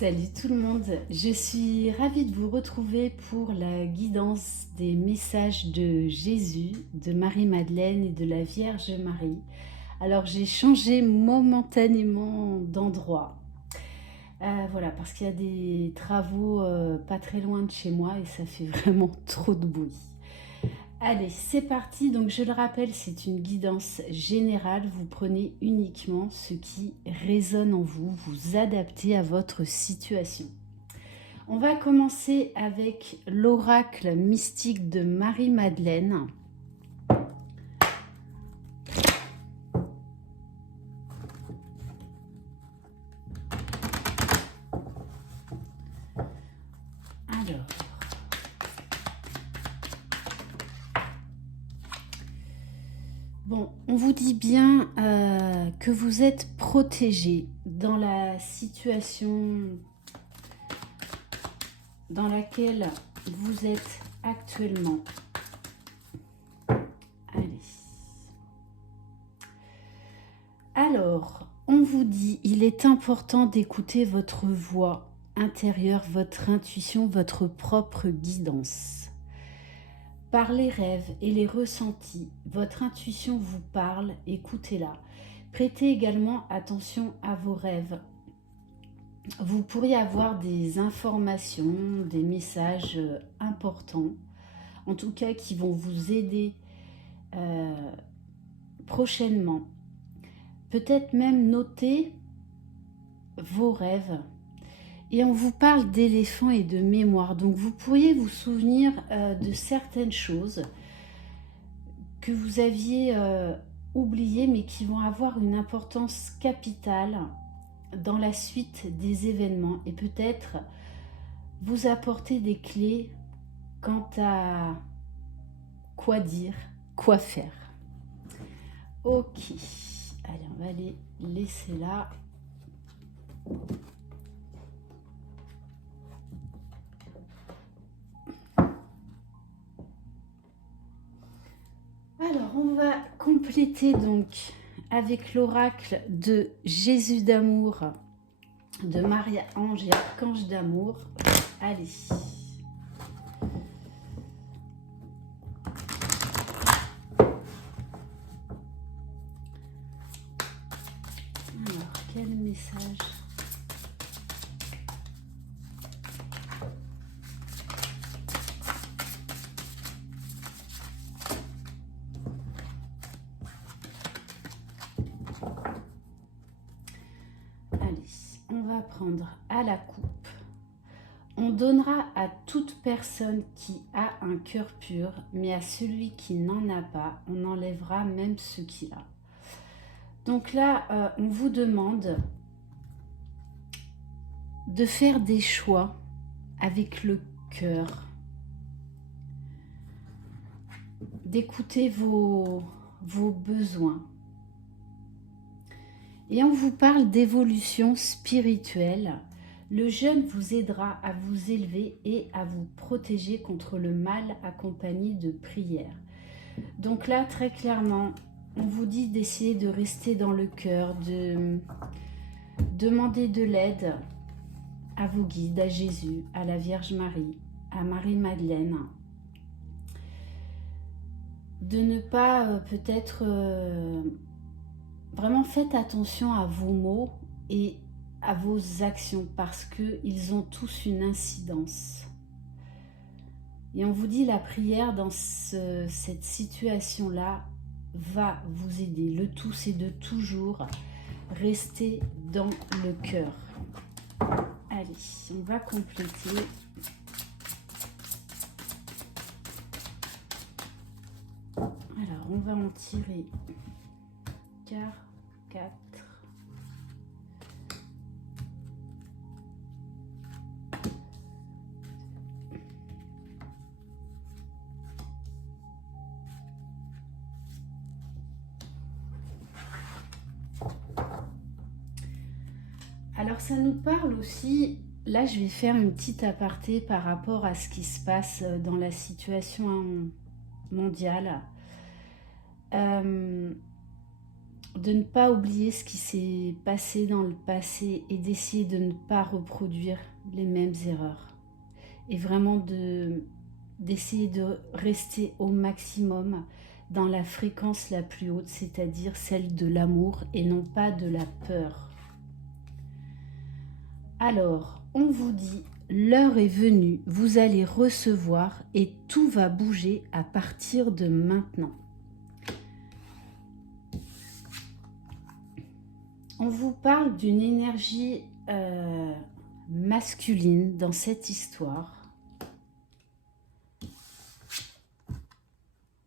Salut tout le monde, je suis ravie de vous retrouver pour la guidance des messages de Jésus, de Marie-Madeleine et de la Vierge Marie. Alors j'ai changé momentanément d'endroit, voilà, parce qu'il y a des travaux pas très loin de chez moi et ça fait vraiment trop de bruit. Allez, c'est parti. Donc je le rappelle, c'est une guidance générale. Vous prenez uniquement ce qui résonne en vous, vous adaptez à votre situation. On va commencer avec l'oracle mystique de Marie-Madeleine. Alors, bon, on vous dit bien que vous êtes protégé dans la situation dans laquelle vous êtes actuellement. Allez. Alors, on vous dit, il est important d'écouter votre voix intérieure, votre intuition, votre propre guidance. Par les rêves et les ressentis, votre intuition vous parle, écoutez-la. Prêtez également attention à vos rêves. Vous pourriez avoir des informations, des messages importants, en tout cas qui vont vous aider prochainement. Peut-être même noter vos rêves. Et on vous parle d'éléphants et de mémoire. Donc vous pourriez vous souvenir de certaines choses que vous aviez oubliées mais qui vont avoir une importance capitale dans la suite des événements et peut-être vous apporter des clés quant à quoi dire, quoi faire. Ok, allez, on va les laisser là. Alors, on va compléter donc avec l'oracle de Jésus d'amour, de Marie-Ange et Archange d'amour. Allez. Alors, quel message ? On va prendre à la coupe. On donnera à toute personne qui a un cœur pur, mais à celui qui n'en a pas, on enlèvera même ce qu'il a. Donc là, on vous demande de faire des choix avec le cœur, d'écouter vos besoins. Et on vous parle d'évolution spirituelle. Le jeûne vous aidera à vous élever et à vous protéger contre le mal accompagné de prières. Donc là, très clairement, on vous dit d'essayer de rester dans le cœur, de demander de l'aide à vos guides, à Jésus, à la Vierge Marie, à Marie-Madeleine. De ne pas peut-être... Vraiment, faites attention à vos mots et à vos actions parce qu'ils ont tous une incidence. Et on vous dit la prière dans cette situation-là va vous aider. Le tout, c'est de toujours rester dans le cœur. Allez, on va compléter. Alors, on va en tirer 4. Alors ça nous parle aussi, là je vais faire une petite aparté par rapport à ce qui se passe dans la situation mondiale. de ne pas oublier ce qui s'est passé dans le passé et d'essayer de ne pas reproduire les mêmes erreurs. Et vraiment d'essayer de rester au maximum dans la fréquence la plus haute, c'est-à-dire celle de l'amour et non pas de la peur. Alors, on vous dit, l'heure est venue, vous allez recevoir et tout va bouger à partir de maintenant. On vous parle d'une énergie masculine dans cette histoire.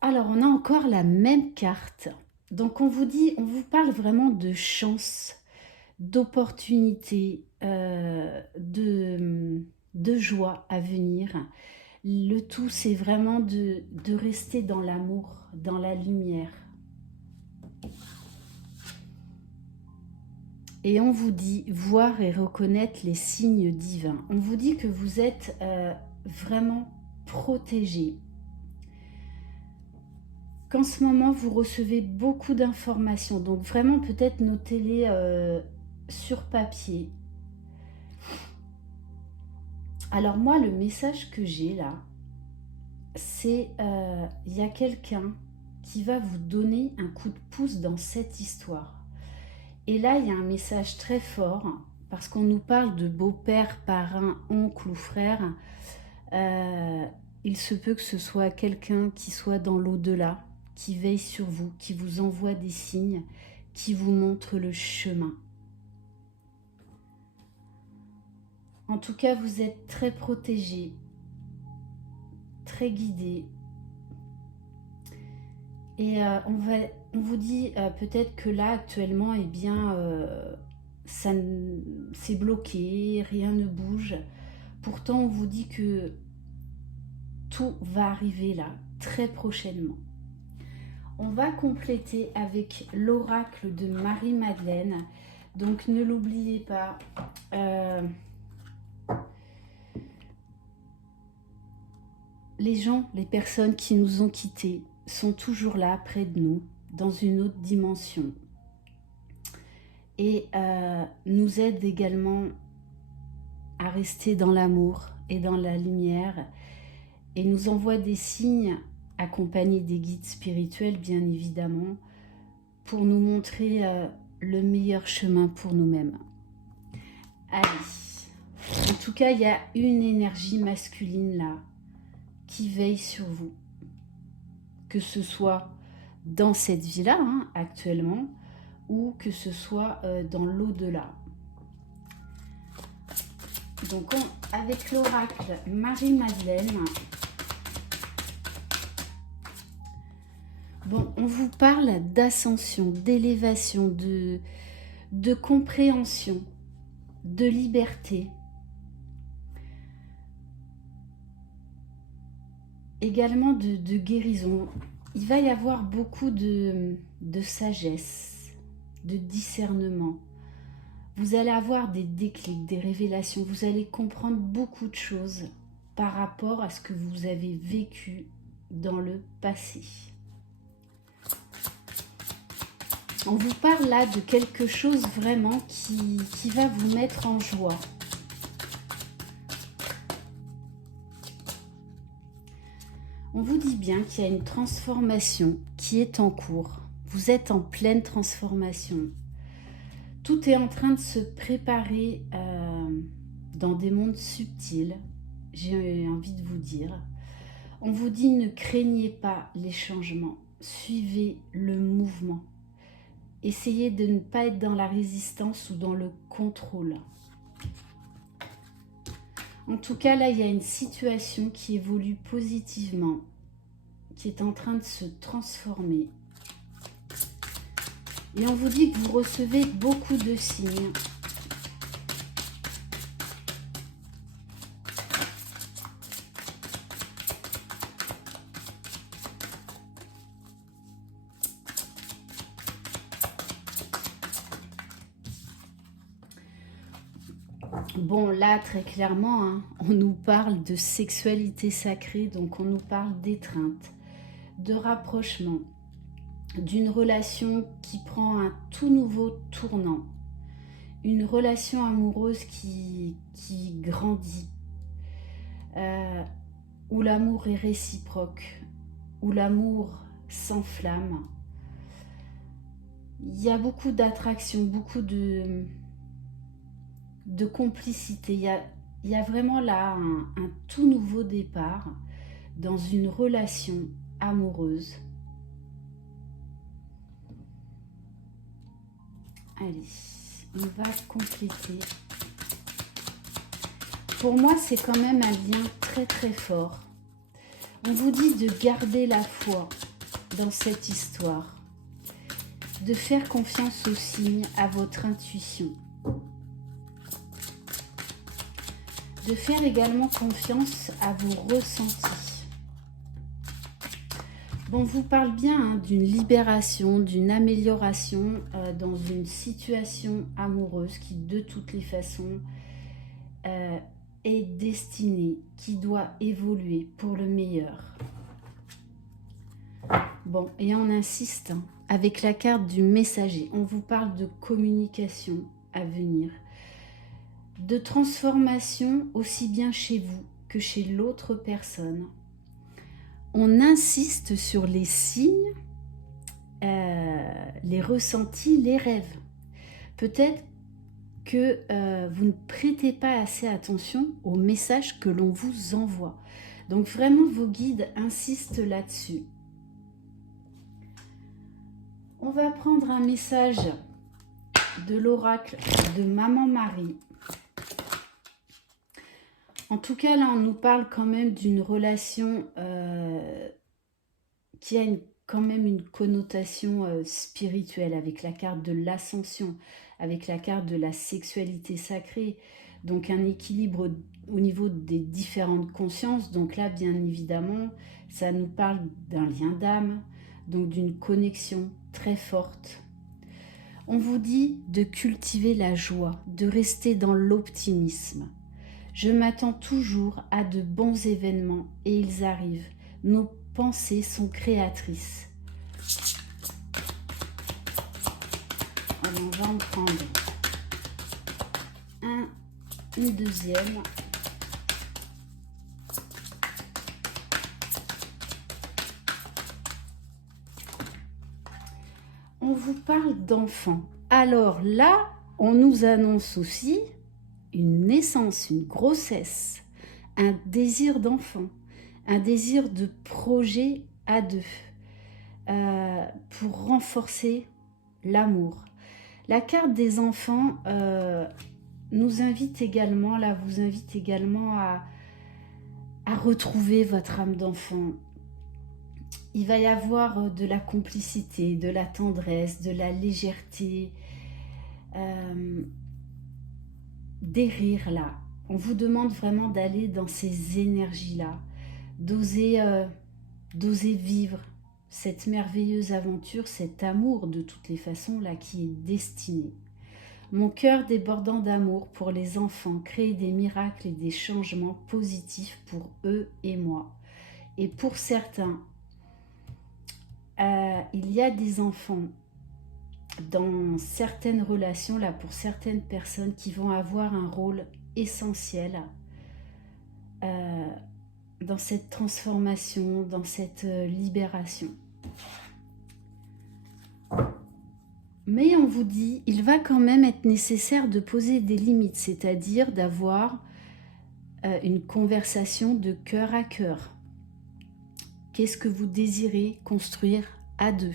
Alors, on a encore la même carte. Donc, on vous parle vraiment de chance, d'opportunité, de joie à venir. Le tout, c'est vraiment de rester dans l'amour, dans la lumière. Et on vous dit voir et reconnaître les signes divins. On vous dit que vous êtes vraiment protégés. Qu'en ce moment, vous recevez beaucoup d'informations. Donc vraiment, peut-être notez-les sur papier. Alors moi, le message que j'ai là, c'est il y a quelqu'un qui va vous donner un coup de pouce dans cette histoire. Et là, il y a un message très fort, parce qu'on nous parle de beau-père, parrain, oncle ou frère. Il se peut que ce soit quelqu'un qui soit dans l'au-delà, qui veille sur vous, qui vous envoie des signes, qui vous montre le chemin. En tout cas, vous êtes très protégés, très guidés. Et on vous dit peut-être que là, actuellement, eh bien, c'est bloqué, rien ne bouge. Pourtant, on vous dit que tout va arriver là, très prochainement. On va compléter avec l'oracle de Marie-Madeleine. Donc, ne l'oubliez pas. Les gens, les personnes qui nous ont quittés sont toujours là, près de nous, dans une autre dimension. Et nous aident également à rester dans l'amour et dans la lumière. Et nous envoient des signes, accompagnés des guides spirituels, bien évidemment, pour nous montrer le meilleur chemin pour nous-mêmes. Allez. En tout cas, il y a une énergie masculine là, qui veille sur vous. Que ce soit dans cette vie-là, actuellement, ou que ce soit dans l'au-delà. Donc, avec l'oracle Marie-Madeleine, bon, on vous parle d'ascension, d'élévation, de compréhension, de liberté. Également de guérison. Il va y avoir beaucoup de sagesse, de discernement. Vous allez avoir des déclics, des révélations. Vous allez comprendre beaucoup de choses par rapport à ce que vous avez vécu dans le passé. On vous parle là de quelque chose vraiment qui va vous mettre en joie. On vous dit bien qu'il y a une transformation qui est en cours. Vous êtes en pleine transformation. Tout est en train de se préparer dans des mondes subtils, j'ai envie de vous dire. On vous dit ne craignez pas les changements, suivez le mouvement. Essayez de ne pas être dans la résistance ou dans le contrôle. En tout cas, là, il y a une situation qui évolue positivement, qui est en train de se transformer. Et on vous dit que vous recevez beaucoup de signes. Bon, là, très clairement, on nous parle de sexualité sacrée, donc on nous parle d'étreinte, de rapprochement. d'une relation qui prend un tout nouveau tournant, une relation amoureuse qui grandit, où l'amour est réciproque, où l'amour s'enflamme. Il y a beaucoup d'attraction, beaucoup de complicité. Il y a vraiment là un tout nouveau départ dans une relation amoureuse. Allez, on va compléter. Pour moi, c'est quand même un lien très très fort. On vous dit de garder la foi dans cette histoire, de faire confiance aux signes, à votre intuition, de faire également confiance à vos ressentis. Bon, on vous parle bien d'une libération, d'une amélioration dans une situation amoureuse qui, de toutes les façons, est destinée, qui doit évoluer pour le meilleur. Bon, et on insiste avec la carte du messager. On vous parle de communication à venir, de transformation aussi bien chez vous que chez l'autre personne. On insiste sur les signes, les ressentis, les rêves. Peut-être que vous ne prêtez pas assez attention aux messages que l'on vous envoie. Donc vraiment, vos guides insistent là-dessus. On va prendre un message de l'oracle de Maman Marie. En tout cas, là, on nous parle quand même d'une relation qui a quand même une connotation spirituelle, avec la carte de l'ascension, avec la carte de la sexualité sacrée, donc un équilibre au niveau des différentes consciences. Donc là, bien évidemment, ça nous parle d'un lien d'âme, donc d'une connexion très forte. On vous dit de cultiver la joie, de rester dans l'optimisme. Je m'attends toujours à de bons événements et ils arrivent. Nos pensées sont créatrices. Alors on va en prendre une deuxième. On vous parle d'enfants. Alors là, on nous annonce aussi une naissance, une grossesse, un désir d'enfant, un désir de projet à deux, pour renforcer l'amour. La carte des enfants nous invite également, là, vous invite également à retrouver votre âme d'enfant. Il va y avoir de la complicité, de la tendresse, de la légèreté, des rires là. On vous demande vraiment d'aller dans ces énergies-là, d'oser vivre cette merveilleuse aventure, cet amour de toutes les façons là qui est destiné. Mon cœur débordant d'amour pour les enfants, créer des miracles et des changements positifs pour eux et moi. Et pour certains, il y a des enfants dans certaines relations, là, pour certaines personnes qui vont avoir un rôle essentiel dans cette transformation, dans cette libération. Mais on vous dit, il va quand même être nécessaire de poser des limites, c'est-à-dire d'avoir une conversation de cœur à cœur. Qu'est-ce que vous désirez construire à deux?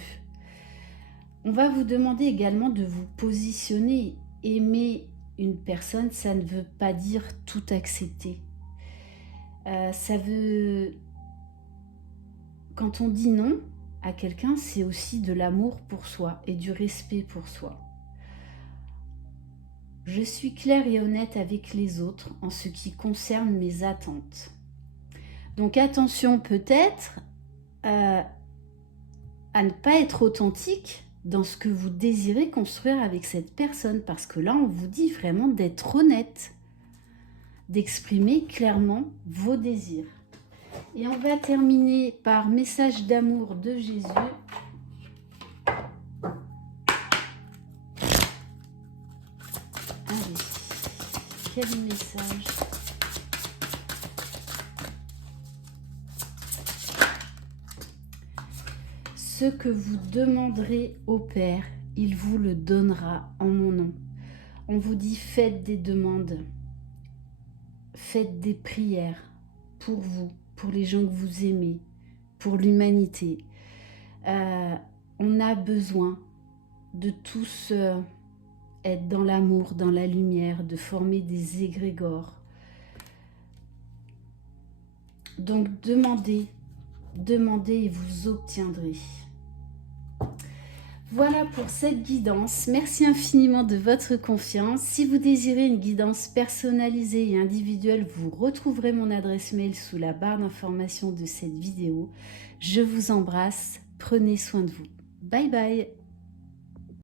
On va vous demander également de vous positionner. Aimer une personne, ça ne veut pas dire tout accepter. Ça veut... Quand on dit non à quelqu'un, c'est aussi de l'amour pour soi et du respect pour soi. Je suis claire et honnête avec les autres en ce qui concerne mes attentes. Donc attention peut-être à ne pas être authentique dans ce que vous désirez construire avec cette personne, parce que là on vous dit vraiment d'être honnête, d'exprimer clairement vos désirs. Et on va terminer par message d'amour de Jésus quel message? Ce que vous demanderez au Père, il vous le donnera en mon nom. On vous dit faites des demandes, faites des prières pour vous, pour les gens que vous aimez, pour l'humanité. On a besoin de tous être dans l'amour, dans la lumière, de former des égrégores. Donc demandez, demandez et vous obtiendrez. Voilà pour cette guidance. Merci infiniment de votre confiance. Si vous désirez une guidance personnalisée et individuelle, vous retrouverez mon adresse mail sous la barre d'information de cette vidéo. Je vous embrasse. Prenez soin de vous. Bye bye.